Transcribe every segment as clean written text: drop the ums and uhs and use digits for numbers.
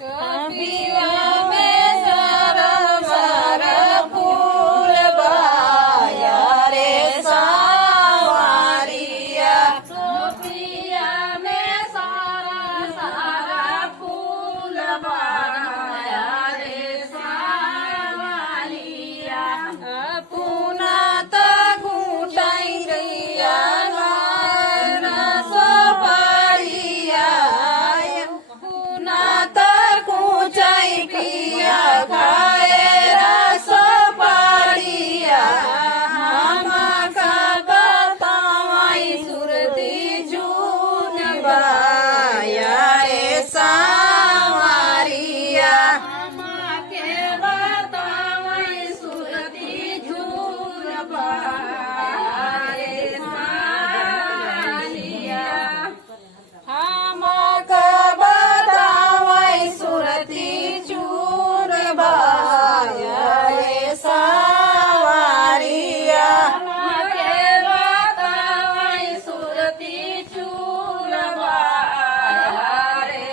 टोपिया में सर सर फूल बाया रे सावरिया टोपिया में सर सर फूल बाया रे सावरिया पुना त घुटाई रैया खाए रस पाड़िया हम का बतावाई सुरती जून बाया रे सावरिया हम के बतावाई सुरती जून बाया रे सावरिया हम का बतावाई सुरती बाया रे सावरिया के बतावाई सुरती चूर बाया रे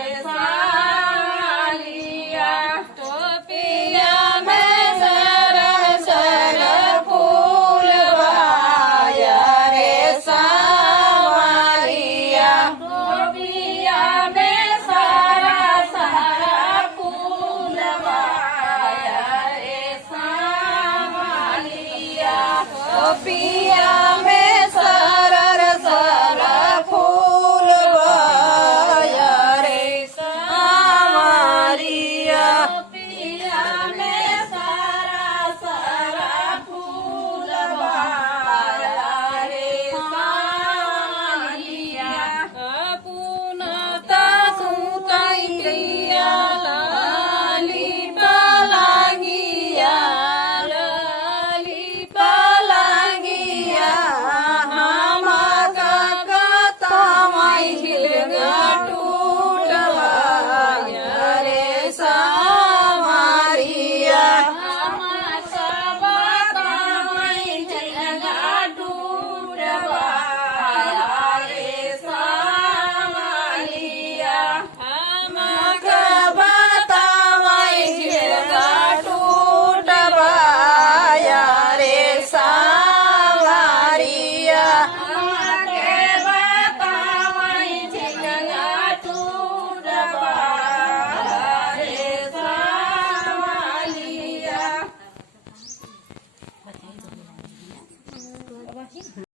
सावरिया टोपिया में सर सर फूल बाया रे सावरिया टोपिया में सारा सारा फूल टोपिया में सरर सर फूल बाया रे सावरिया टोपिया में सारा सारा फूल बाया रे सावरिया पुनता सुताई प्रिया लाली पलंगिया